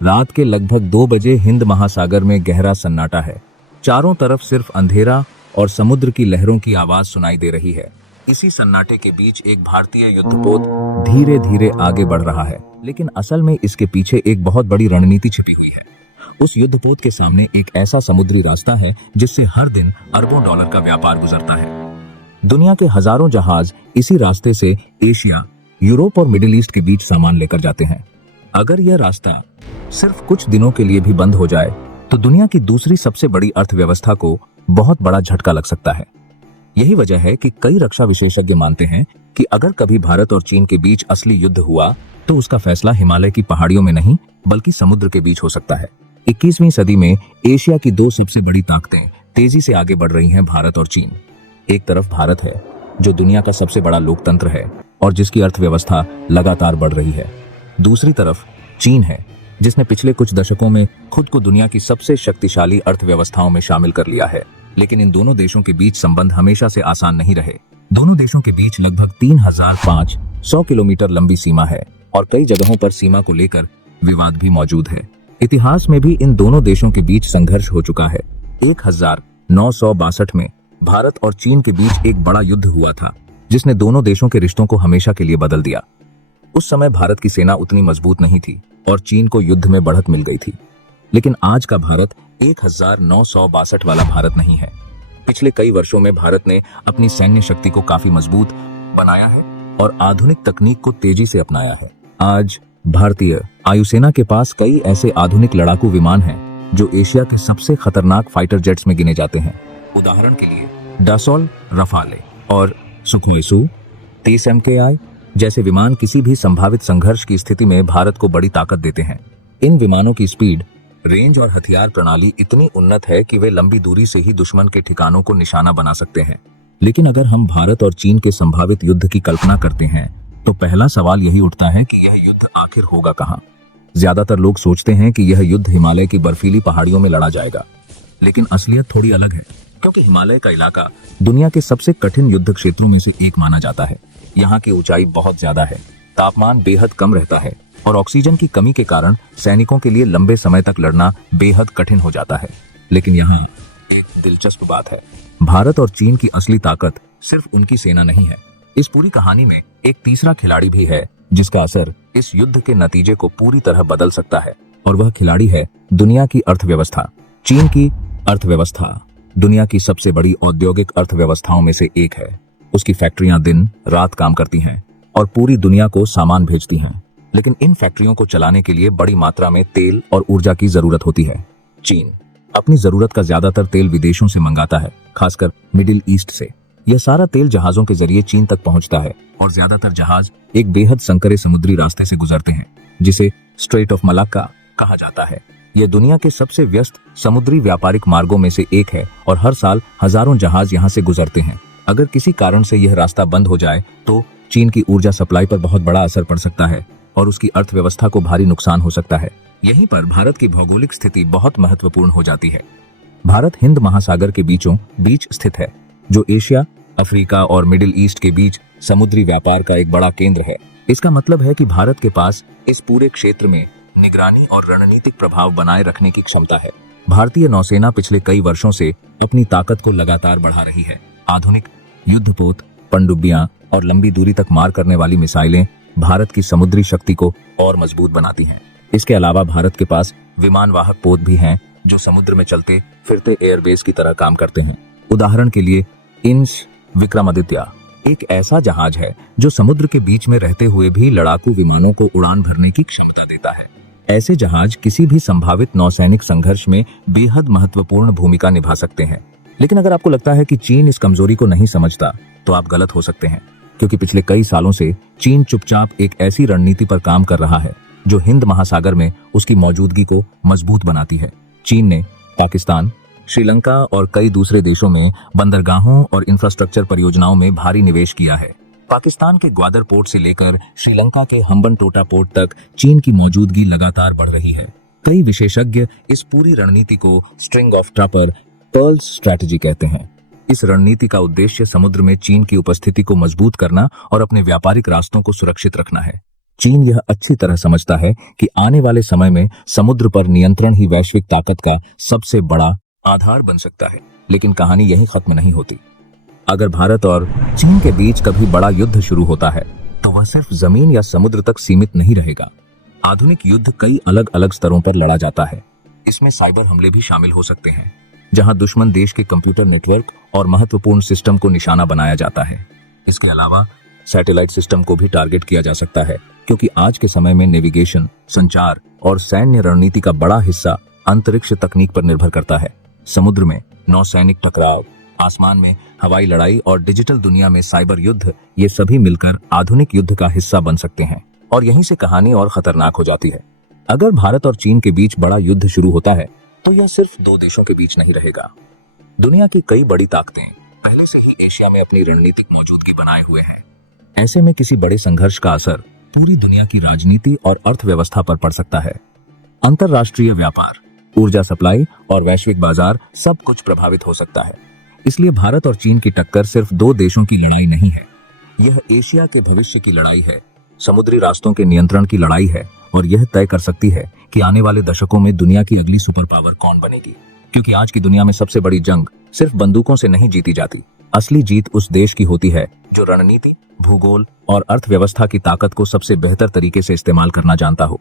रात के लगभग 2 बजे हिंद महासागर में गहरा सन्नाटा है। चारों तरफ सिर्फ अंधेरा और समुद्र की लहरों की आवाज सुनाई दे रही है। इसी सन्नाटे के बीच एक भारतीय युद्धपोत धीरे धीरे आगे बढ़ रहा है, लेकिन असल में इसके पीछे एक बहुत बड़ी रणनीति छिपी हुई है। उस युद्धपोत के सामने एक ऐसा समुद्री रास्ता है जिससे हर दिन अरबों डॉलर का व्यापार गुजरता है। दुनिया के हजारों जहाज इसी रास्ते से एशिया, यूरोप और मिडिल ईस्ट के बीच सामान लेकर जाते हैं। अगर यह रास्ता सिर्फ कुछ दिनों के लिए भी बंद हो जाए तो दुनिया की दूसरी सबसे बड़ी अर्थव्यवस्था को बहुत बड़ा झटका लग सकता है। यही वजह है कि कई रक्षा विशेषज्ञ मानते हैं कि अगर कभी भारत और चीन के बीच असली युद्ध हुआ तो उसका फैसला हिमालय की पहाड़ियों में नहीं बल्कि समुद्र के बीच हो सकता है। 21वीं सदी में एशिया की दो सबसे बड़ी ताकतें तेजी से आगे बढ़ रही हैं, भारत और चीन। एक तरफ भारत है जो दुनिया का सबसे बड़ा लोकतंत्र है और जिसकी अर्थव्यवस्था लगातार बढ़ रही है। दूसरी तरफ चीन है जिसने पिछले कुछ दशकों में खुद को दुनिया की सबसे शक्तिशाली अर्थव्यवस्थाओं में शामिल कर लिया है। लेकिन इन दोनों देशों के बीच संबंध हमेशा से आसान नहीं रहे। दोनों देशों के बीच लगभग 3500 किलोमीटर लंबी सीमा है और कई जगहों पर सीमा को लेकर विवाद भी मौजूद है। इतिहास में भी इन दोनों देशों के बीच संघर्ष हो चुका है। 1962 में भारत और चीन के बीच एक बड़ा युद्ध हुआ था जिसने दोनों देशों के रिश्तों को हमेशा के लिए बदल दिया। उस समय भारत की सेना उतनी मजबूत नहीं थी और चीन को युद्ध में बढ़त मिल गई थी। लेकिन आज का भारत 1962 वाला भारत नहीं है। पिछले कई वर्षों में भारत ने अपनी सैन्य शक्ति को काफी मजबूत बनाया है और आधुनिक तकनीक को तेजी से अपनाया है। आज भारतीय वायुसेना के पास कई ऐसे आधुनिक लड़ाकू विमान हैं जो एशिया के सबसे खतरनाक फाइटर जेट्स में गिने जाते हैं। उदाहरण के लिए डसॉल रफाले और सुखोई Su-30 MKI जैसे विमान किसी भी संभावित संघर्ष की स्थिति में भारत को बड़ी ताकत देते हैं। इन विमानों की स्पीड, रेंज और हथियार प्रणाली इतनी उन्नत है कि वे लंबी दूरी से ही दुश्मन के ठिकानों को निशाना बना सकते हैं। लेकिन अगर हम भारत और चीन के संभावित युद्ध की कल्पना करते हैं तो पहला सवाल यही उठता है कि यह युद्ध आखिर होगा कहां? ज्यादातर लोग सोचते हैं कि यह युद्ध हिमालय की बर्फीली पहाड़ियों में लड़ा जाएगा, लेकिन असलियत थोड़ी अलग है, क्योंकि हिमालय का इलाका दुनिया के सबसे कठिन युद्ध क्षेत्रों में से एक माना जाता है। यहाँ की ऊंचाई बहुत ज्यादा है, तापमान बेहद कम रहता है और ऑक्सीजन की कमी के कारण सैनिकों के लिए लंबे समय तक लड़ना बेहद कठिन हो जाता है। लेकिन यहाँ एक दिलचस्प बात है, भारत और चीन की असली ताकत सिर्फ उनकी सेना नहीं है। इस पूरी कहानी में एक तीसरा खिलाड़ी भी है जिसका असर इस युद्ध के नतीजे को पूरी तरह बदल सकता है, और वह खिलाड़ी है दुनिया की अर्थव्यवस्था। चीन की अर्थव्यवस्था दुनिया की सबसे बड़ी औद्योगिक अर्थव्यवस्थाओं में से एक है। उसकी फैक्ट्रियां दिन रात काम करती हैं और पूरी दुनिया को सामान भेजती हैं। लेकिन इन फैक्ट्रियों को चलाने के लिए बड़ी मात्रा में तेल और ऊर्जा की जरूरत होती है। चीन अपनी जरूरत का ज्यादातर तेल विदेशों से मंगाता है, खासकर मिडिल ईस्ट से। यह सारा तेल जहाजों के जरिए चीन तक पहुंचता है और ज्यादातर जहाज एक बेहद संकरे समुद्री रास्ते से गुजरते हैं जिसे स्ट्रेट ऑफ मलाक्का कहा जाता है। यह दुनिया के सबसे व्यस्त समुद्री व्यापारिक मार्गों में से एक है और हर साल हजारों जहाज यहाँ से गुजरते हैं। अगर किसी कारण से यह रास्ता बंद हो जाए तो चीन की ऊर्जा सप्लाई पर बहुत बड़ा असर पड़ सकता है और उसकी अर्थव्यवस्था को भारी नुकसान हो सकता है। यहीं पर भारत की भौगोलिक स्थिति बहुत महत्वपूर्ण हो जाती है। भारत हिंद महासागर के बीचों बीच स्थित है, जो एशिया, अफ्रीका और मिडिल ईस्ट के बीच समुद्री व्यापार का एक बड़ा केंद्र है। इसका मतलब है कि भारत के पास इस पूरे क्षेत्र में निगरानी और रणनीतिक प्रभाव बनाए रखने की क्षमता है। भारतीय नौसेना पिछले कई वर्षों से अपनी ताकत को लगातार बढ़ा रही है। आधुनिक युद्धपोत, पनडुब्बियां और लंबी दूरी तक मार करने वाली मिसाइलें भारत की समुद्री शक्ति को और मजबूत बनाती हैं। इसके अलावा भारत के पास विमान वाहक पोत भी हैं जो समुद्र में चलते फिरते एयरबेस की तरह काम करते हैं। उदाहरण के लिए इंस विक्रमादित्य एक ऐसा जहाज है जो समुद्र के बीच में रहते हुए भी लड़ाकू विमानों को उड़ान भरने की क्षमता देता है। ऐसे जहाज किसी भी संभावित नौसैनिक संघर्ष में बेहद महत्वपूर्ण भूमिका निभा सकते हैं। लेकिन अगर आपको लगता है कि चीन इस कमजोरी को नहीं समझता तो आप गलत हो सकते हैं, क्योंकि पिछले कई सालों से चीन चुपचाप एक ऐसी रणनीति पर काम कर रहा है जो हिंद महासागर में उसकी मौजूदगी को मजबूत बनाती है। चीन ने पाकिस्तान, श्रीलंका और कई दूसरे देशों में बंदरगाहों और इंफ्रास्ट्रक्चर परियोजनाओं में भारी निवेश किया है। पाकिस्तान के ग्वादर पोर्ट से लेकर श्रीलंका के हम्बनटोटा पोर्ट तक चीन की मौजूदगी लगातार बढ़ रही है। कई विशेषज्ञ इस पूरी रणनीति को string of trapper pearls strategy कहते हैं। इस रणनीति का उद्देश्य समुद्र में चीन की उपस्थिति को मजबूत करना और अपने व्यापारिक रास्तों को सुरक्षित रखना है। चीन यह अच्छी तरह समझता है कि आने वाले समय में समुद्र पर नियंत्रण ही वैश्विक ताकत का सबसे बड़ा आधार बन सकता है। लेकिन कहानी यही खत्म नहीं होती। अगर भारत और चीन के बीच कभी बड़ा युद्ध शुरू होता है तो वह सिर्फ जमीन या समुद्र तक सीमित नहीं रहेगा। आधुनिक युद्ध कई अलग अलग स्तरों पर लड़ा जाता है। इसमें साइबर हमले भी शामिल हो सकते हैं, जहां दुश्मन देश के कंप्यूटर नेटवर्क और महत्वपूर्ण सिस्टम को निशाना बनाया जाता है। इसके अलावा सैटेलाइट सिस्टम को भी टारगेट किया जा सकता है, क्योंकि आज के समय में नेविगेशन, संचार और सैन्य रणनीति का बड़ा हिस्सा अंतरिक्ष तकनीक पर निर्भर करता है। समुद्र में नौसैनिक टकराव, आसमान में हवाई लड़ाई और डिजिटल दुनिया में साइबर युद्ध, ये सभी मिलकर आधुनिक युद्ध का हिस्सा बन सकते हैं। और यहीं से कहानी और खतरनाक हो जाती है। अगर भारत और चीन के बीच बड़ा युद्ध शुरू होता है तो यह सिर्फ दो देशों के बीच नहीं रहेगा। दुनिया की कई बड़ी ताकतें पहले से ही एशिया में अपनी रणनीतिक मौजूदगी बनाए हुए हैं। ऐसे में किसी बड़े संघर्ष का असर पूरी दुनिया की राजनीति और अर्थव्यवस्था पर पड़ सकता है। अंतरराष्ट्रीय व्यापार, ऊर्जा सप्लाई और वैश्विक बाजार सब कुछ प्रभावित हो सकता है। इसलिए भारत और चीन की टक्कर सिर्फ दो देशों की लड़ाई नहीं है, यह एशिया के भविष्य की लड़ाई है, समुद्री रास्तों के नियंत्रण की लड़ाई है और यह तय कर सकती है कि आने वाले दशकों में दुनिया की अगली सुपर पावर कौन बनेगी। क्योंकि आज की दुनिया में सबसे बड़ी जंग सिर्फ बंदूकों से नहीं जीती जाती। असली जीत उस देश की होती है जो रणनीति, भूगोल और अर्थव्यवस्था की ताकत को सबसे बेहतर तरीके से इस्तेमाल करना जानता हो।